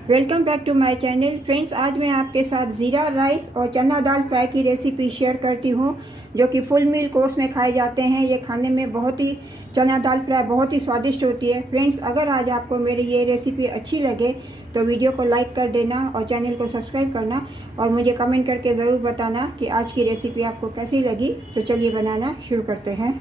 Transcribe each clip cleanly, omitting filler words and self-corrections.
Welcome back to my channel friends. आज मैं आपके साथ ज़ीरा राइस और चना दाल फ्राई की रेसिपी शेयर करती हूँ, जो कि फुल मील कोर्स में खाए जाते हैं। ये खाने में बहुत ही चना दाल फ्राई बहुत ही स्वादिष्ट होती है। फ्रेंड्स, अगर आज आपको मेरी ये रेसिपी अच्छी लगे तो वीडियो को लाइक कर देना और चैनल को सब्सक्राइब करना, और मुझे कमेंट करके ज़रूर बताना कि आज की रेसिपी आपको कैसी लगी। तो चलिए बनाना शुरू करते हैं।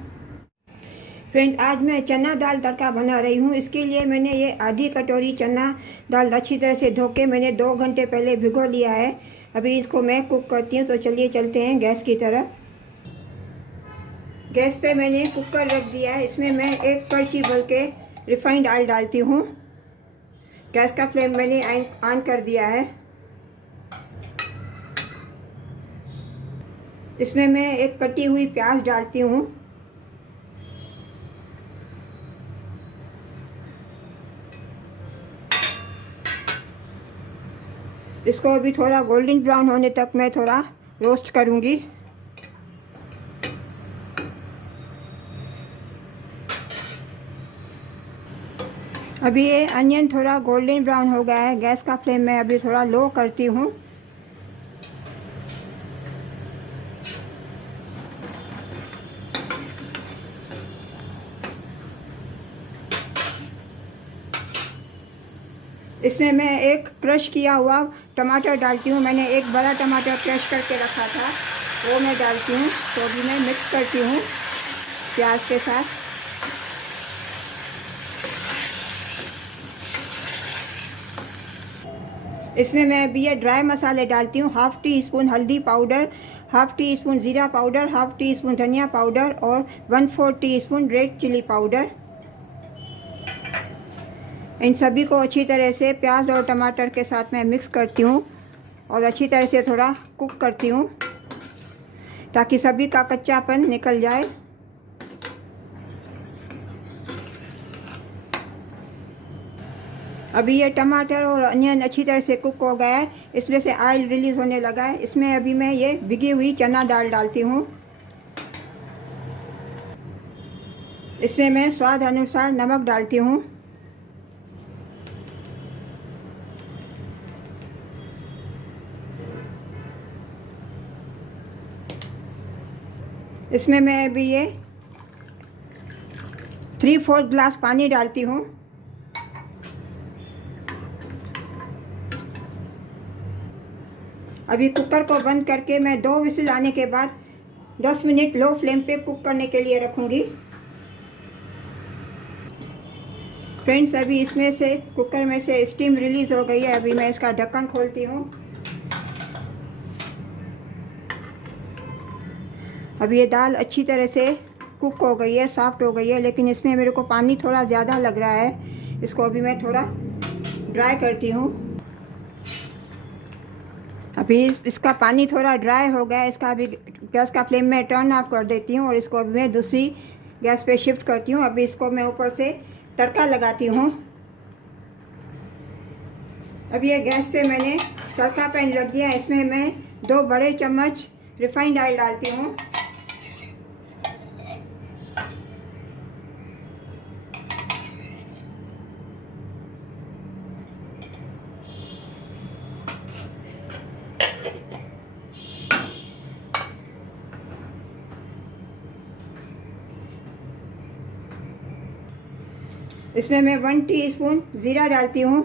फ्रेंड, आज मैं चना दाल तड़का बना रही हूँ। इसके लिए मैंने ये आधी कटोरी चना दाल अच्छी तरह से धो के मैंने 2 घंटे पहले भिगो लिया है। अभी इसको मैं कुक करती हूँ। तो चलिए चलते हैं गैस की तरफ। गैस पे मैंने कुकर रख दिया है। इसमें मैं 1 कड़छी भर के रिफाइंड ऑयल डालती हूँ। गैस का फ्लेम मैंने ऑन कर दिया है। इसमें मैं 1 कटी हुई प्याज डालती हूँ। इसको अभी थोड़ा गोल्डन ब्राउन होने तक मैं थोड़ा रोस्ट करूँगी। अभी ये अनियन थोड़ा गोल्डन ब्राउन हो गया है। गैस का फ्लेम मैं अभी थोड़ा लो करती हूँ। इसमें मैं 1 क्रश किया हुआ टमाटर डालती हूँ। मैंने 1 बड़ा टमाटर क्रश करके रखा था, वो मैं डालती हूँ। तो अभी मैं मिक्स करती हूँ प्याज के साथ। इसमें मैं अभी ये ड्राई मसाले डालती हूँ। 1/2 टी-स्पून हल्दी पाउडर, 1/2 टी-स्पून ज़ीरा पाउडर, 1/2 टी-स्पून धनिया पाउडर और 1/4 टी-स्पून रेड चिली पाउडर। इन सभी को अच्छी तरह से प्याज और टमाटर के साथ मैं मिक्स करती हूँ और अच्छी तरह से थोड़ा कुक करती हूँ, ताकि सभी का कच्चापन निकल जाए। अभी ये टमाटर और अनियन अच्छी तरह से कुक हो गया है। इसमें से ऑयल रिलीज़ होने लगा है। इसमें अभी मैं ये भिगी हुई चना दाल डालती हूँ। इसमें मैं स्वाद अनुसार नमक डालती हूँ। इसमें मैं अभी ये 3/4 ग्लास पानी डालती हूँ। अभी कुकर को बंद करके मैं 2 विसिल आने के बाद 10 मिनट लो फ्लेम पे कुक करने के लिए रखूँगी। फ्रेंड्स, अभी इसमें से कुकर में से स्टीम रिलीज़ हो गई है। अभी मैं इसका ढक्कन खोलती हूँ। अभी ये दाल अच्छी तरह से कुक हो गई है, सॉफ्ट हो गई है, लेकिन इसमें मेरे को पानी थोड़ा ज़्यादा लग रहा है। इसको अभी मैं थोड़ा ड्राई करती हूँ। अभी इसका पानी थोड़ा ड्राई हो गया है। इसका अभी गैस का फ्लेम मैं टर्न ऑफ कर देती हूँ और इसको अभी मैं दूसरी गैस पे शिफ्ट करती हूँ। अभी इसको मैं ऊपर से तड़का लगाती हूँ। अभी ये गैस पे मैंने तड़का पैन रख दिया। इसमें मैं 2 बड़े चम्मच रिफाइंड ऑयल डालती हूँ। इसमें मैं 1 टीस्पून ज़ीरा डालती हूँ।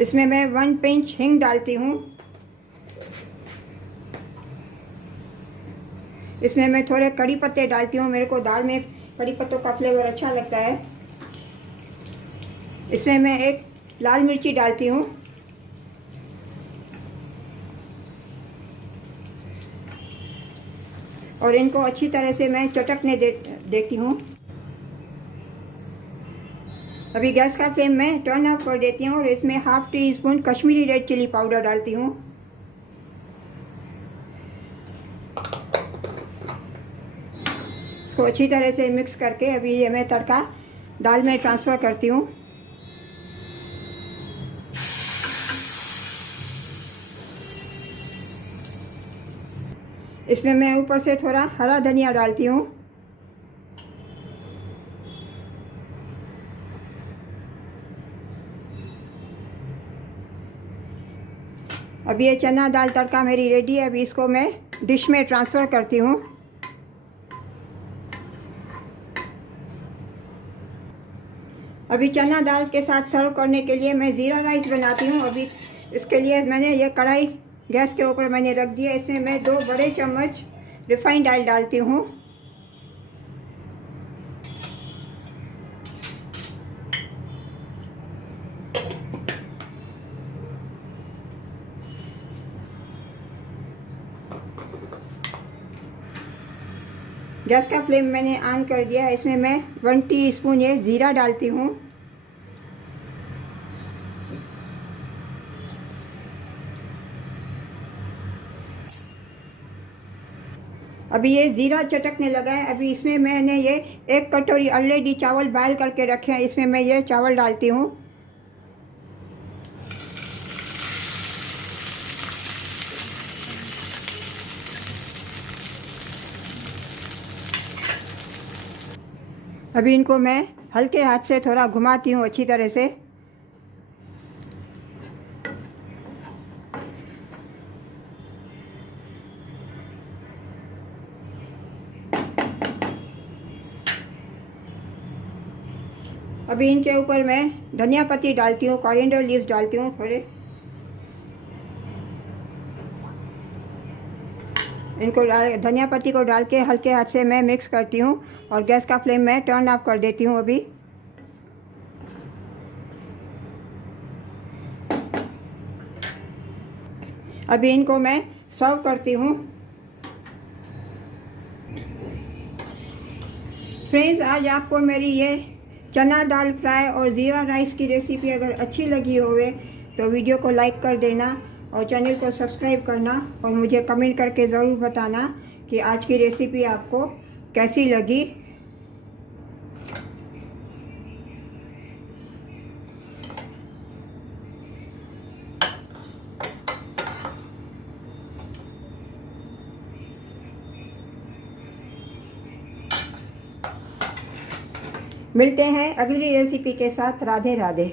इसमें मैं 1 पिंच हींग डालती हूँ। इसमें मैं थोड़े कड़ी पत्ते डालती हूँ। मेरे को दाल में कड़ी पत्तों का फ्लेवर अच्छा लगता है। इसमें मैं 1 लाल मिर्ची डालती हूँ। और इनको अच्छी तरह से मैं चटकने देती हूँ। अभी गैस का फ्लेम मैं टर्न ऑफ कर देती हूँ और इसमें 1/2 teaspoon Kashmiri red chilli powder डालती हूँ। इसको अच्छी तरह से मिक्स करके अभी ये मैं तड़का दाल में ट्रांसफ़र करती हूँ। इसमें मैं ऊपर से थोड़ा हरा धनिया डालती हूँ। अभी ये चना दाल तड़का मेरी रेडी है। अभी इसको मैं डिश में ट्रांसफ़र करती हूँ। अभी चना दाल के साथ सर्व करने के लिए मैं ज़ीरा राइस बनाती हूँ। अभी इसके लिए मैंने ये कढ़ाई गैस के ऊपर मैंने रख दिया। इसमें मैं 2 बड़े चम्मच रिफाइंड ऑयल डालती हूँ। गैस का फ्लेम मैंने ऑन कर दिया। इसमें मैं 1 टीस्पून ये ज़ीरा डालती हूँ। अभी ये ज़ीरा चटकने लगा है। अभी इसमें मैंने ये 1 कटोरी ऑलरेडी चावल बॉयल करके रखे हैं। इसमें मैं ये चावल डालती हूँ। अभी इनको मैं हल्के हाथ से थोड़ा घुमाती हूँ अच्छी तरह से। अभी इनके ऊपर मैं धनिया पत्ती डालती हूँ, कोरिएंडर लीव्स डालती हूँ थोड़े। इनको धनिया पत्ती को डाल के हल्के हाथ से मैं मिक्स करती हूँ और गैस का फ्लेम मैं टर्न ऑफ कर देती हूँ। अभी इनको मैं सर्व करती हूँ। फ्रेंड्स, आज आपको मेरी ये चना दाल फ्राई और ज़ीरा राइस की रेसिपी अगर अच्छी लगी होवे तो वीडियो को लाइक कर देना और चैनल को सब्सक्राइब करना और मुझे कमेंट करके ज़रूर बताना कि आज की रेसिपी आपको कैसी लगी। मिलते हैं अगली रेसिपी के साथ। राधे राधे।